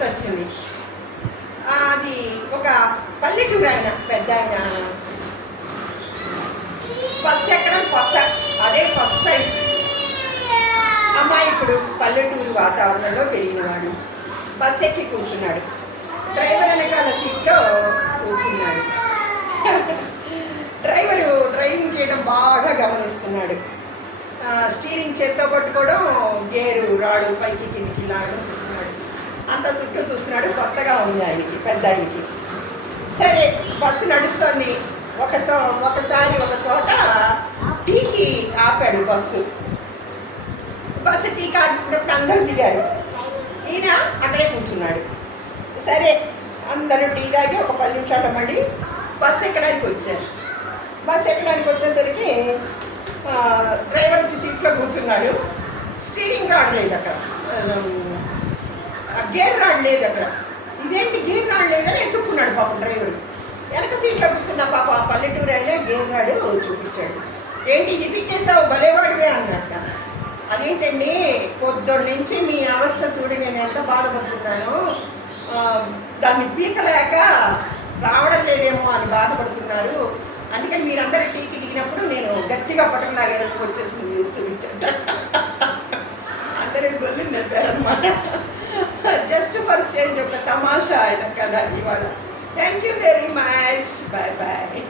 గుర్తొచ్చింది. అది ఒక పల్లెటూరు ఆయన, పెద్ద ఆయన బస్సు ఎక్కడం కొత్త, అదే ఫస్ట్ టైం. అమ్మాయి ఇప్పుడు పల్లెటూరు వాతావరణంలో పెరిగినవాడు. బస్సు ఎక్కి కూర్చున్నాడు. డ్రైవర్ వెనకాల సీట్లో కూర్చున్నాడు. డ్రైవరు డ్రైవింగ్ చేయడం బాగా గమనిస్తున్నాడు. స్టీరింగ్ చేత్తో పట్టుకోవడం, గేరు రాడు పైకి కిందికి లాగడం చూస్తున్నాడు. అంత చుట్టూ చూస్తున్నాడు. కొత్తగా ఉంది ఆయనకి, పెద్ద ఆయనకి. సరే, బస్సు నడుస్తుంది. ఒకసారి ఒక చోట టీకి ఆపాడు బస్సు. టీకి ఆపినప్పుడు అందరూ దిగారు. ఈయన అక్కడే కూర్చున్నాడు. సరే, అందరూ టీ తాగి ఒక 10 నిమిషాలు మళ్ళీ బస్సు ఎక్కడానికి వచ్చారు. బస్సు ఎక్కడానికి వచ్చేసరికి డ్రైవర్ వచ్చి సీట్లో కూర్చున్నాడు. స్టీరింగ్ రాడ్ లేదు అక్కడ, గేర్ రాడ్ లేదు అక్కడ. ఇదేంటి గేర్ రాడ్ లేదని ఎత్తుక్కున్నాడు పాపం డ్రైవరు. వెనక సీట్లో కూర్చున్న పాప పల్లెటూరు అయినా గేర్ రాడు చూపించాడు. ఏంటి ఇది పిక్కేసావు, భలేవాడివే అన్నట్ట. అదేంటండి, పొద్దున్న నుంచి మీ అవస్థ చూడి నేను ఎంత బాధపడుతున్నాను, దాన్ని పీకలేక రావడం లేదేమో అని బాధపడుతున్నారు. అందుకని మీరందరూ టీకి దిగినప్పుడు నేను గట్టిగా పట్టణలాగా వచ్చేసింది చూపించట. అందరూ గొల్లు నవ్వారనమాట. జస్ట్ ఫర్ చేంజ్ ఒక తమాషా ఆయన కదా ఇవాళ. Thank you very much. Bye bye.